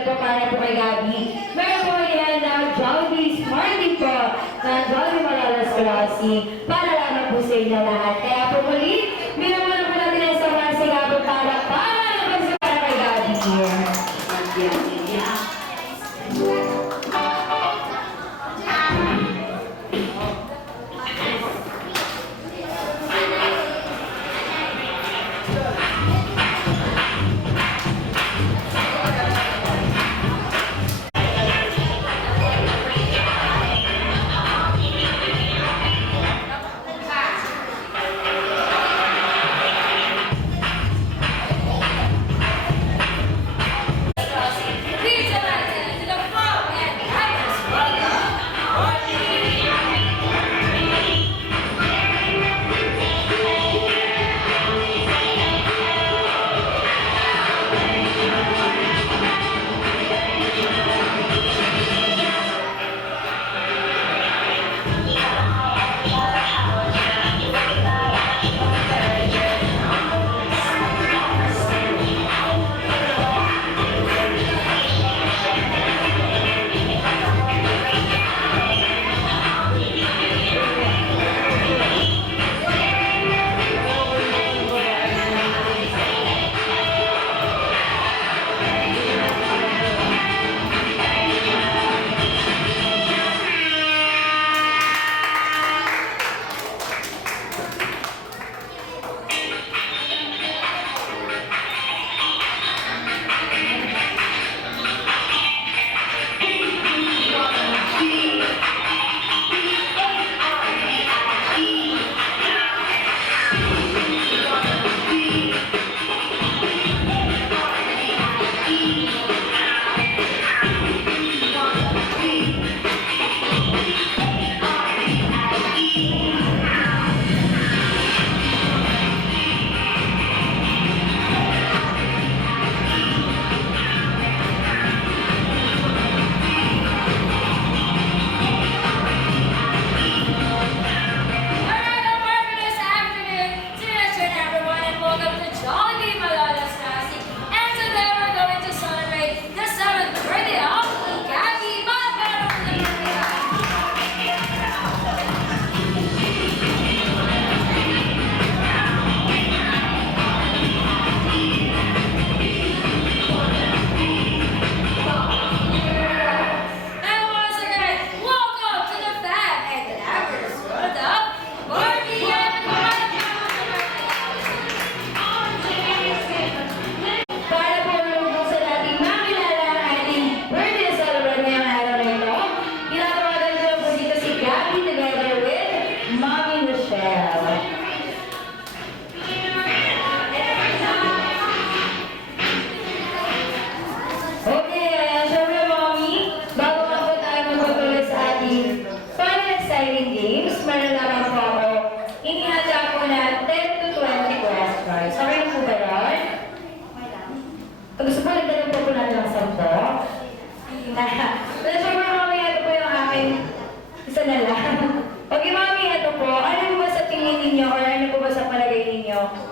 special po para po kay Gabi. Meron po yan na Jollibee Smarty po na Jollibee Malolos Classic para lamang po sa inyo lahat. Kaya po muli, binamano po natin ang samahan sa Gabi para kay Gabi.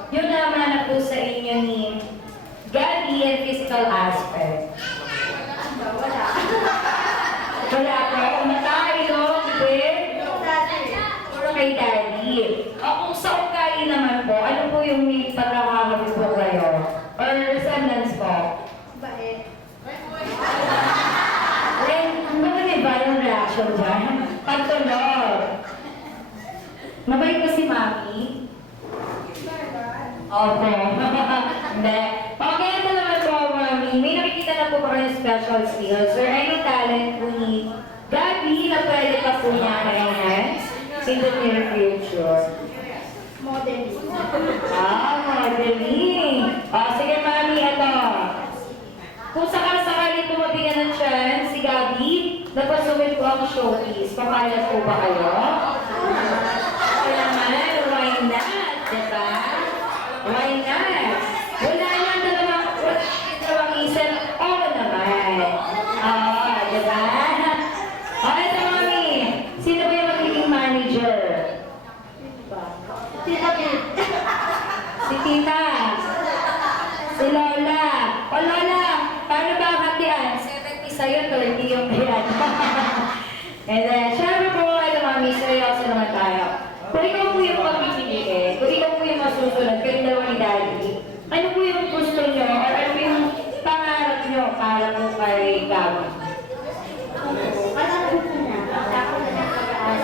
Yun naman na po sa inyo ni Gabi and physical aspect. Wala. Wala po. Umatay, no? Puro kay Daddy. Kung sa ugali naman po, ano po yung may pagkakagabi po kayo? Or resemblance po? Bait. Ano ba yung reaction dyan? Pagtulog. Mabait ko si Mami. Opo. Hindi. Okay, ito naman po, Mami. May nakikita na po ba kayong special skills or any talent po ni Gabi na pwede pa po niya enhance in the near future? Modeling. Modeling. Sige, Mami, ito. Kung sakasakali po mabigyan ng chance si Gabi, napasumin po ang showcase. Papayag po ba kayo? Kaya naman, why not? Diba? Why not? Wala lang dalawang isip. Oo naman. Diba? Ito, Mami. Sino ba yung magiging manager? Tita Bit. Si Tita. Si Lola. O Lola, paano ba ang hatian? sa'yo, 30 yung kaya. And then, syempre po, ito mami, seryoso naman tayo. Kung ikaw po yung magpipiliin, kung ikaw po yung masusunod, kayong dalawa ni Daddy, ano po yung gusto nyo, or ano po yung pangarap nyo para po kay Gabi? Parang gusto na. Ako na nag-aaral.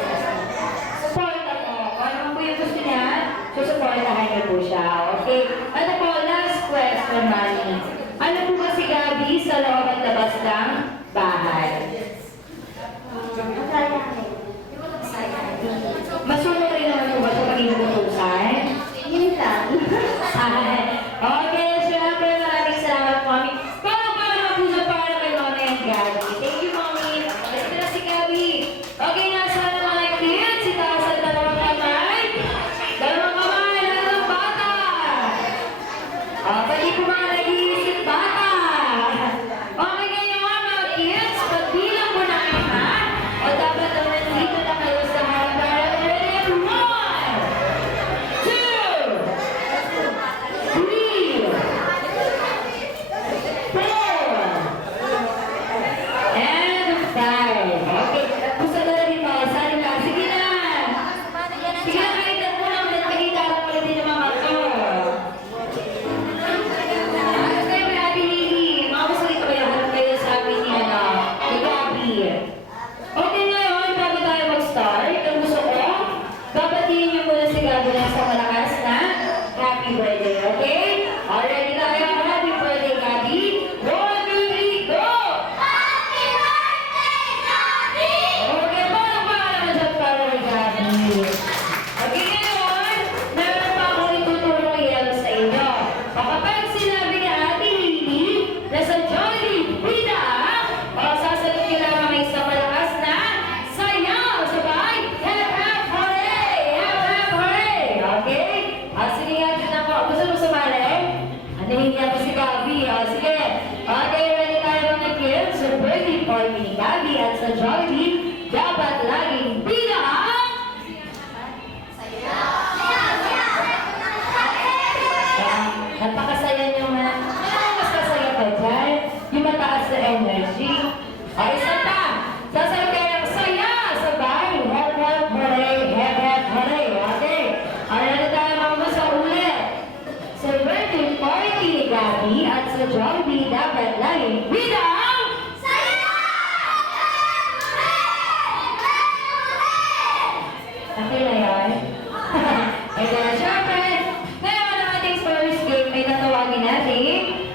Support ako. Kung ano po yung gusto niya, susuportahan niyo po siya. Okay? Ano po, last question, Manny. Ano po ba si Gabi sa loob at labas ng bahay? Masaya rin. Masunod rin naman po ba sa pagiging utusan? Yun lang. Okay, syempre maraming salamat, Mami. Para po sa para kay Mami and Gabi. Thank you, Mami. Ito na si Gabi. Okay, nasa na mga kids. Itaas ang dalawang kamay. Dalawang kamay, lahat ng bata. Pati po mga nag-iisip bata. Okay kayo mga kids, pagbilang po namin ha. O dapat na nandito na kayo sa handa. Ready? 1, 2, 3, 4, and 5. Okay, gusto na rin po. Sali ka. Sige na. Sige na, kahit mo lang. Nakikita ko pala din yung mga to. Ano kayo, Gabi Lily? Mga gusto rin kayo. Harap kayo sa amin ni Gabi. Okay, ngayon, bago tayo mag-start, ang gusto ko, babatiin niyo muna si Gabi na sa malakas na happy birthday, okay? Already tayo. Happy birthday, Gabi. 1, 2, 3, go! Okay, paano ba naman dyan para kay Gabi? Okay, ngayon, meron pa akong itutulong i-ano sa inyo. O kapag sinabi ni Ate Lily na sa Jollibee Pita, o sasagot nyo lang mga isang malakas na sayaw. Sabay, hep hep hooray! Hep hep hooray! Okay? Sige nga, dyan ako. Gusto mo sumali? Ano hindi ako si Gabi? Sige. Okay, ready tayo mga kids? Sa birthday party ni Gabi at sa Jollibee, dapat laging pila ang napakasaya niyo man. Ano mas masaya pa dyan? Yung mataas na energy. O, isa pa. Sasabi kayo ng saya. Sabay. Hep, hep, hooray. Hep, hep, hooray. Okay. Alright, tayo mga sa ulit. Sa birthday party ni Gabi at sa Jollibee, dapat laging pila ang okay na yan? And then, syempre, ngayon ang ating first game ay tatawagin natin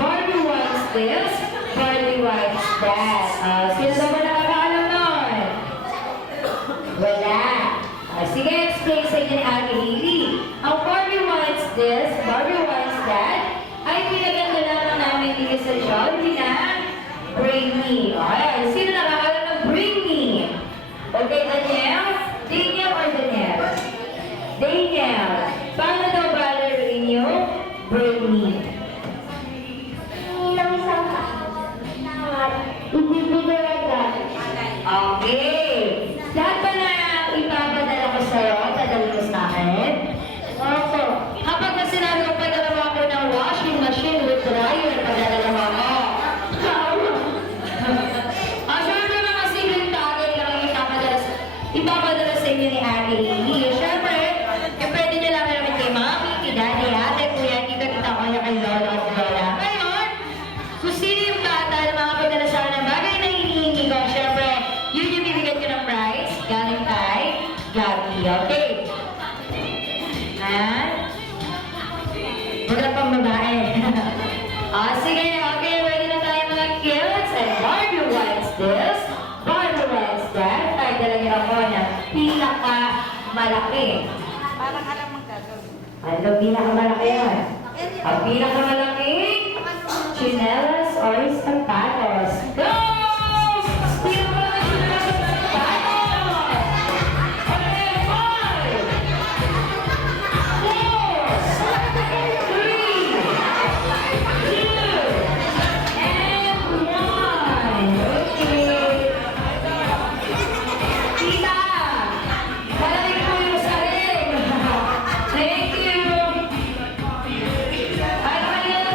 Barbie wants this, Barbie wants that. Sino na ba nakakaalam nun? Wala. Sige, explain sa inyo ni Ate Lily. Ang Barbie wants this, Barbie wants that, ay pinaganda lamang namin dito sa Jollibee na Bring Me. Okay, sino nakakaalam ng Bring Me? Okay, Daniel? Daniel or Daniel? Daniel. Paano daw ballerine yung Bring Me? Ilang isang ibibigay Okay. Lahat ba na ipapadala ko sa'yo? Dadalhin mo sa akin? Opo. Kapag na sinabi ko padala ko ng washing machine with dryer, padala mo ako. Syempre mga simpleng bagay lang ang ipapadala sa inyo ni Ate Lily. Syempre, pwede nyo lang naman kay Mami, kay Daddy, Ate, Kuya, Tita, Tita, Kuya, kay Lolo at Lola. Ngayon, kung sino yung bata na makapadala sa akin ng bagay na hinihingi ko, syempre, yun yung bibigyan ko ng prize galing kay Gabi. Okay? Ha? Wala pang babae. Sige. Okay, ready na tayo mga kids. And Barbie wants this. Barbie wants that. Ay, dalagyan ako na pinaka-malaki. Parang alam mong gagawin. Ano pinaka-malaki yan? Ang pinaka-malaki, chinelas or sapatos. Go! Pinaka-malaki chinelas or sapatos! Okay, 5, 4, 3, 2, and 1. Okay. Tita! Malamig po yung saring. Thank you! Ay, kanina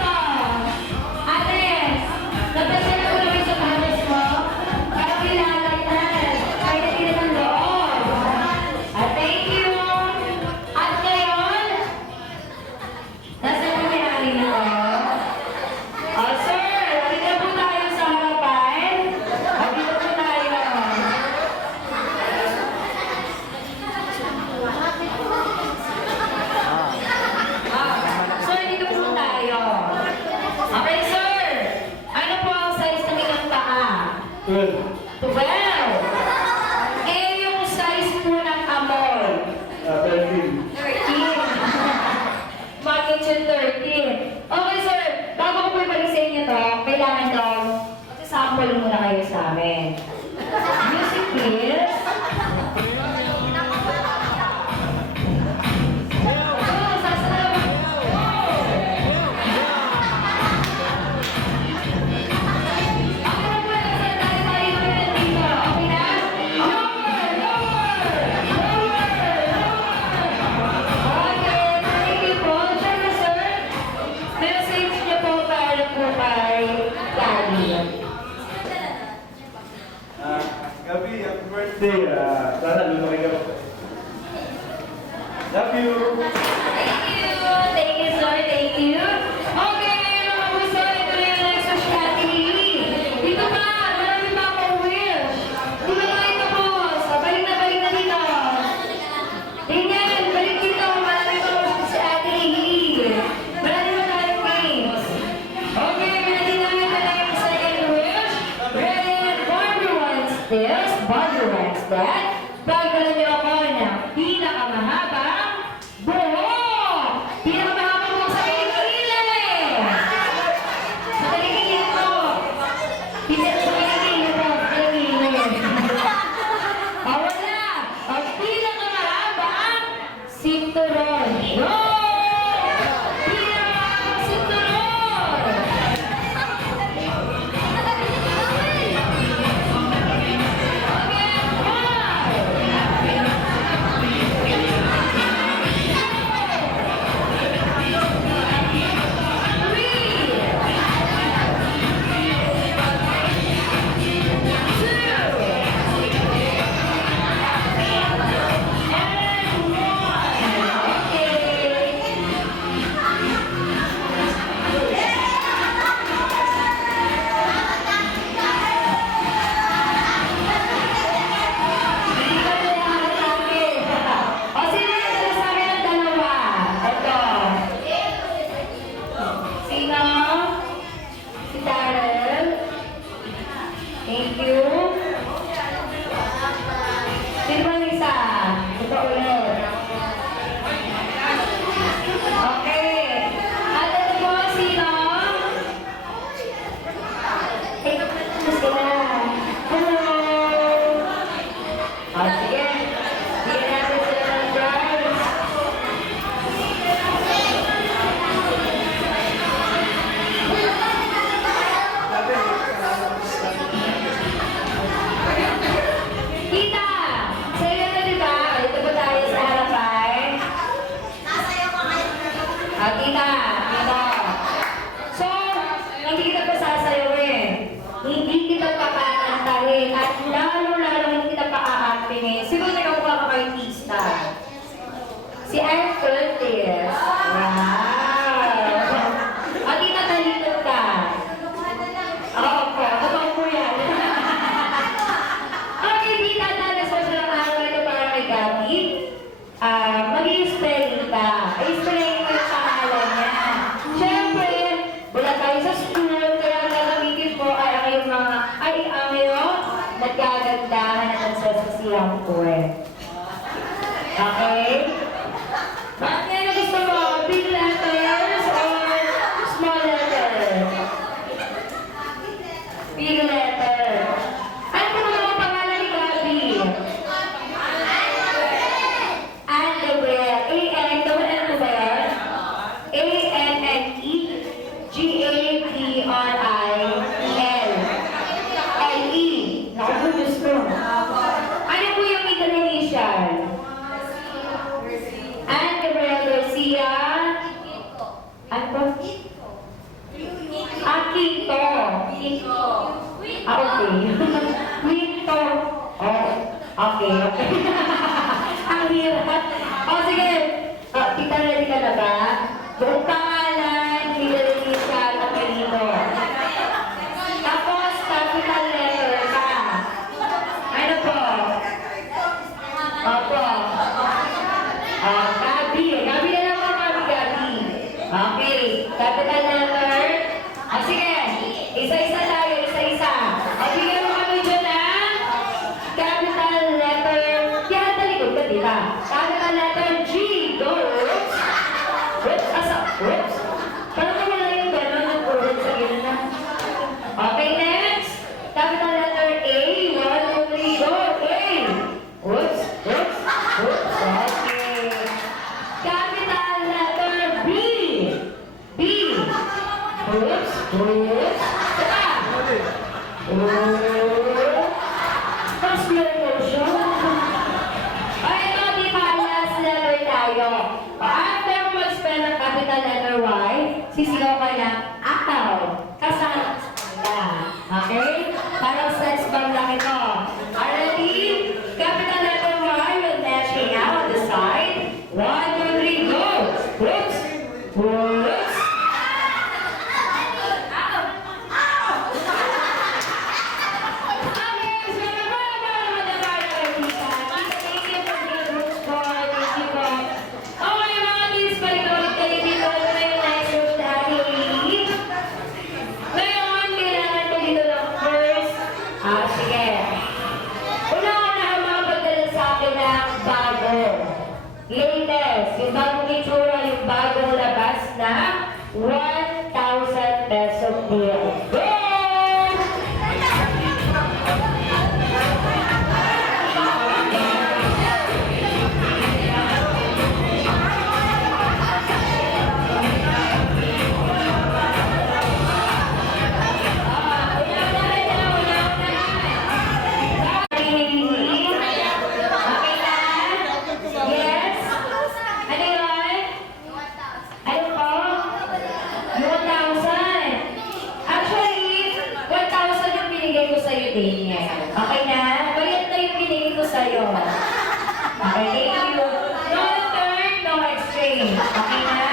12. Eh, yung size po ng amol. 13. 13. Magnitude 13. Okay, sir. Bago ko po ibalik sa inyo to, kailangan daw mag-sample muna kayo sa amin. Music, please. Oh, sasayaw. Ako na po, nasa tayo na dito. Okay na? Lower! Okay, thank you po. Siyempre, sir, message niyo po para po kay Daddy. Gabi, happy birthday. Sana lumaki ka. Love you. Thank you, sir. Thank you. Okay, mga puso, ito na yung next wish ni Ate Lily. Dito pa, marami pa akong wish. Di ba tayo tapos? Balik na dito. Ganyan, balik dito. Marami pa wish si Ate Lily. Marami pa tayong games. Okay, ready na yung second wish. Ready, Barbie wants this. Barbie wants that. Pagdala niyo ako ng pinakamahabang buhok. Pinakamahabang buhok sa kilikili. Sa kilikili po. Sa kilikili po. Sa kilikili. Wala. Ang pinakamahabang sinturon. Yo! Pinakamahabang sinturon. Thank you. Sino ba yung isa? Ito ulit. Okay. At ito po, sino? Ito po sila. Hello. Sige. Bigyan natin sila ng prize. Tita! Sa'yo na diba? Ito po tayo sa harapan. Tita! Tita! So, hindi kita pa sasayawin. Hindi kita papaantahin. At lalo-lalo hindi kita pa-aactingin. Siguro nakakuha ka kay artista. Si Ann Curtis. Wow! At tita, talito ka. Oo po. Totoo po yan. Okay, tita, dahil sa ng araw ito para kay Gabi, mag-i-spelling ka. I-spelling mo yung pangalan niya. Siyempre, wala tayo sa school, kaya ang gagamitin po ay ang iyong mga, ang iyong nagkagandahan at nagsasasiyang po eh. Okay? Bakit ngayon na gusto mo? Big letters or small letters? Big letter. Ano po naman ang pangalan ni Gabi? Anne Gabriel. A-N, double N po ba yan? A-N-N-E G-A-B-R-I-E-L L-E. Naku po, Diyos ko. Ano po yung middle initial? Anne Gabriel Garcia. Ano po? Quinto. Okay. Quinto. Oh, okay. Ang hirap. Oh, sige. Tita, ready ka na ba? Buong pangalan, middle initial, apelyido. Tapos, capital letter ka. Ano po? Opo. Gabi. Gabi na lang po, Gabi. Okay. Capital letter. Sige. Isa-isa tayo. Isa-isa. Bigyan mo kami Daniel. Okay na? Bayad na yung binigay ko sa'yo. Okay, thank you. No return, no exchange. Okay na?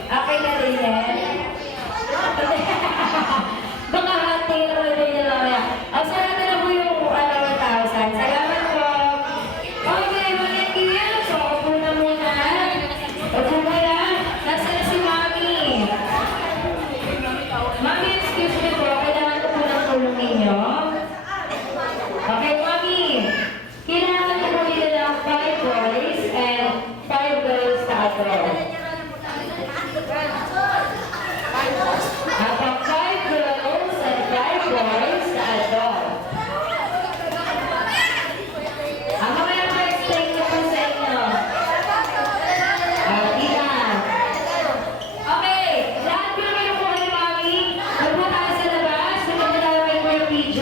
Okay na, Daniel? Baka hati na naman Daniel mamaya. Ang sarado na po yung 1,000. Salamat po. Okay, mga kiyan. So, upo na muna. Upo mo lang. Nasaan si Mami? Mami, excuse me po. Kailangan ko po ng tulong ninyo. Okay, Mami. Kailangan ko po nila ng 5 boys and 5 girls sa ato. At 5 girls and 5 boys sa ato. Ang mga explain ko po sa inyo. Ilan? Okay, lahat ko naman po kayo, Mami. Huwag mo tayo sa labas. Huwag mo tayo kay Kuya PJ.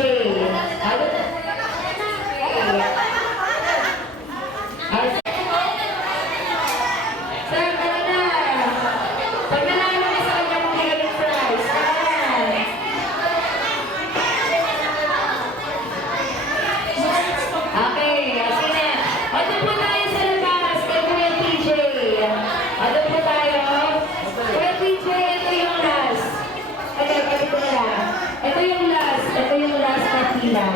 Sir, tara na. Pag nanalo ka sa kanya mong galing prize, tara na. Okay, sige. O, doon po tayo sa labas kay Kuya PJ. O, doon po tayo. Kuya PJ, ito yung last. Okay, kapit ko na. Ito yung last. Ito yung last na pila.